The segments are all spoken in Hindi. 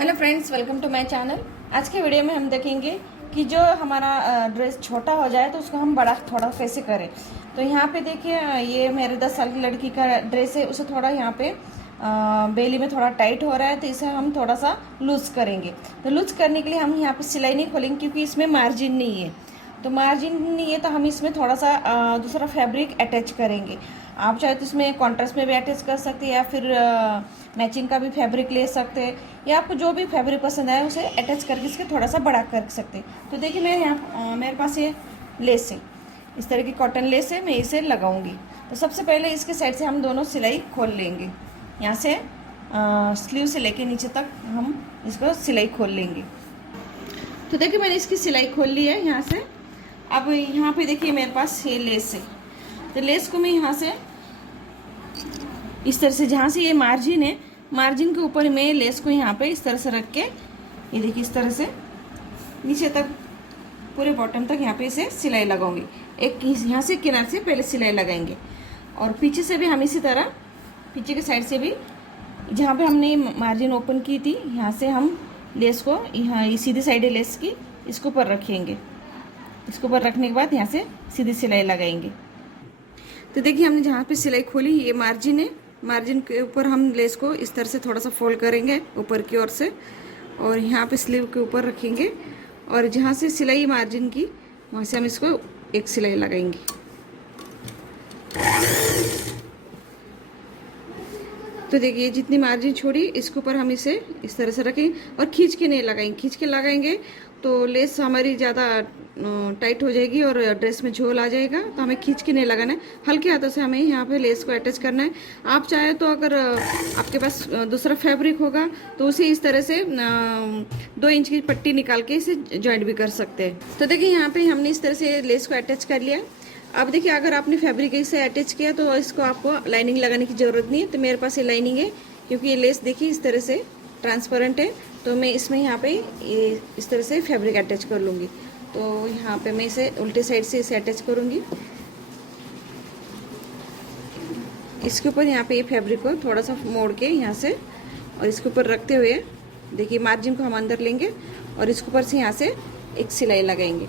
Hello friends, welcome to my channel. आज के वीडियो में हम देखेंगे कि जो हमारा ड्रेस छोटा हो जाए तो उसको हम बड़ा थोड़ा कैसे करें। तो यहाँ पे देखिए, ये मेरे 10 साल की लड़की का ड्रेस है। उसे थोड़ा यहाँ पे बेली में थोड़ा टाइट हो रहा है, तो इसे हम थोड़ा सा लूज़ करेंगे। तो लूज़ करने के लिए हम यहाँ पे सिलाई नहीं खोलेंगे क्योंकि इसमें मार्जिन नहीं है। तो मार्जिन नहीं है तो हम इसमें थोड़ा सा दूसरा फैब्रिक अटैच करेंगे। आप चाहे तो इसमें कॉन्ट्रास्ट में भी अटैच कर सकते हैं या फिर मैचिंग का भी फैब्रिक ले सकते हैं, या आपको जो भी फैब्रिक पसंद आए उसे अटैच करके इसके थोड़ा सा बड़ा कर सकते हैं। तो देखिए, मेरे पास ये लेस है, इस तरह की कॉटन लेस है, मैं इसे लगाऊंगी। तो सबसे पहले इसके साइड से हम दोनों सिलाई खोल लेंगे। यहाँ से स्लीव से लेके नीचे तक हम इसको सिलाई खोल लेंगे। तो देखिए, मैंने इसकी सिलाई खोल ली है यहाँ से। अब यहाँ पे देखिए मेरे पास ये लेस है, तो लेस को मैं यहाँ से इस तरह से, जहाँ से ये मार्जिन है, मार्जिन के ऊपर मैं लेस को यहाँ पे इस तरह से रख के, ये देखिए इस तरह से नीचे तक पूरे बॉटम तक यहाँ पे इसे सिलाई लगाऊंगी। एक यहाँ से किनारे से पहले सिलाई लगाएंगे और पीछे से भी हम इसी तरह, पीछे के साइड से भी जहाँ पे हमने मार्जिन ओपन की थी, यहाँ से हम लेस को यहाँ सीधी साइड है लेस की, इसके ऊपर रखेंगे। इसके ऊपर रखने के बाद यहाँ से सीधी सिलाई लगाएंगे। तो देखिए, हमने जहाँ पे सिलाई खोली ये मार्जिन है, मार्जिन के ऊपर हम लेस को इस तरह से थोड़ा सा फोल्ड करेंगे ऊपर की ओर से, और यहाँ पे स्लीव के ऊपर रखेंगे और जहाँ से सिलाई मार्जिन की, वहाँ से हम इसको एक सिलाई लगाएंगे। तो देखिए, जितनी मार्जिन छोड़ी इसके ऊपर हम इसे इस तरह से रखेंगे और खींच के नहीं लगाएंगे। खींच के लगाएंगे तो लेस हमारी ज़्यादा टाइट हो जाएगी और ड्रेस में झोल आ जाएगा। तो हमें खींच के नहीं लगाना है, हल्के हाथों से हमें यहाँ पे लेस को अटैच करना है। आप चाहे तो अगर आपके पास दूसरा फैब्रिक होगा तो उसे इस तरह से 2 इंच की पट्टी निकाल के इसे जॉइंट भी कर सकते हैं। तो देखिए, यहाँ पे हमने इस तरह से लेस को अटैच कर लिया। अब देखिए, अगर आपने फैब्रिक इसे अटैच किया तो इसको आपको लाइनिंग लगाने की ज़रूरत नहीं है। तो मेरे पास ये लाइनिंग है, क्योंकि ये लेस देखिए इस तरह से ट्रांसपेरेंट है, तो मैं इसमें यहाँ पे ये इस तरह से फैब्रिक अटैच कर लूँगी। तो यहाँ पे मैं इसे उल्टे साइड से इसे अटैच करूँगी। इसके ऊपर यहाँ पे ये फैब्रिक को थोड़ा सा मोड़ के यहाँ से और इसके ऊपर रखते हुए देखिए मार्जिन को हम अंदर लेंगे और इसके ऊपर से यहाँ से एक सिलाई लगाएंगे।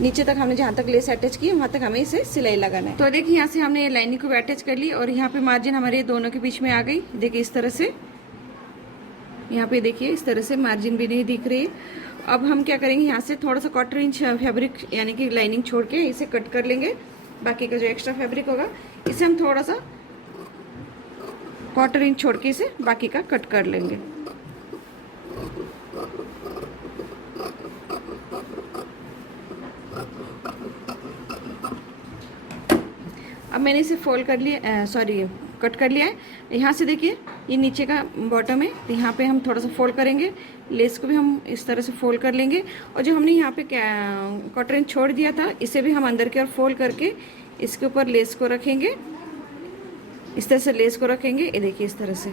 नीचे तक हमने जहाँ तक लेस अटैच की वहाँ तक हमें इसे सिलाई लगाना है। तो देखिए, यहाँ से हमने लाइनिंग को भी अटैच कर ली और यहाँ पे मार्जिन हमारे दोनों के बीच में आ गई। देखिए इस तरह से, यहाँ पे देखिए इस तरह से मार्जिन भी नहीं दिख रही है। अब हम क्या करेंगे, यहाँ से थोड़ा सा 1/4 इंच फैब्रिक यानी कि लाइनिंग छोड़ के इसे कट कर लेंगे। बाकी का जो एक्स्ट्रा फैब्रिक होगा इसे हम थोड़ा सा 1/4 इंच छोड़ के इसे बाकी का कट कर लेंगे। अब मैंने इसे फोल्ड कर लिया, कट कर लिया है। यहाँ से देखिए ये नीचे का बॉटम है, तो यहाँ पे हम थोड़ा सा फोल्ड करेंगे। लेस को भी हम इस तरह से फोल्ड कर लेंगे और जो हमने यहाँ पे 1/4 इंच छोड़ दिया था इसे भी हम अंदर की ओर फोल्ड करके इसके ऊपर लेस को रखेंगे। इस तरह से लेस को रखेंगे, ये देखिए इस तरह से,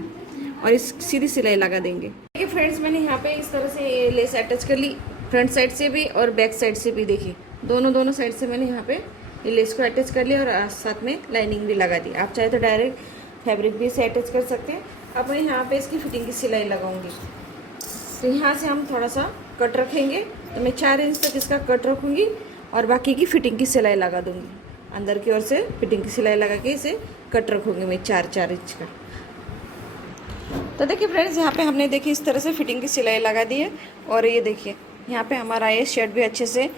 और इस सीधी सिलाई लगा देंगे। देखिए फ्रेंड्स, मैंने यहाँ पे इस तरह से ये लेस अटैच कर ली, फ्रंट साइड से भी और बैक साइड से भी। देखिए दोनों साइड से मैंने यहाँ पे ये लेस को अटैच कर लिया और साथ में लाइनिंग भी लगा दी। आप चाहे तो डायरेक्ट फैब्रिक भी इसे अटैच कर सकते हैं। अब मैं यहाँ पे इसकी फिटिंग की सिलाई लगाऊंगी। तो यहाँ से हम थोड़ा सा कट रखेंगे, तो मैं 4 इंच तक इसका कट रखूँगी और बाकी की फिटिंग की सिलाई लगा दूँगी। अंदर की ओर से फिटिंग की सिलाई लगा के इसे कट रखूँगी मैं 4 इंच का। तो देखिए फ्रेंड्स, यहाँ पे हमने देखिए इस तरह से फिटिंग की सिलाई लगा दी है और ये देखिए यहाँ पे हमारा ये शर्ट भी अच्छे से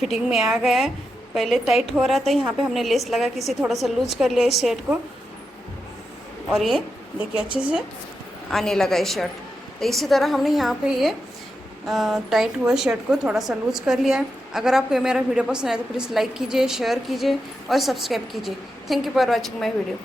फिटिंग में आ गया है। पहले टाइट हो रहा था, यहाँ पे हमने लेस लगा के इसे थोड़ा सा लूज कर लिया इस शर्ट को, और ये देखिए अच्छे से आने लगा ये शर्ट। तो इसी तरह हमने यहाँ पे ये टाइट हुए शर्ट को थोड़ा सा लूज कर लिया है। अगर आपको मेरा वीडियो पसंद आए तो प्लीज़ लाइक कीजिए, शेयर कीजिए और सब्सक्राइब कीजिए। Thank you for watching my video.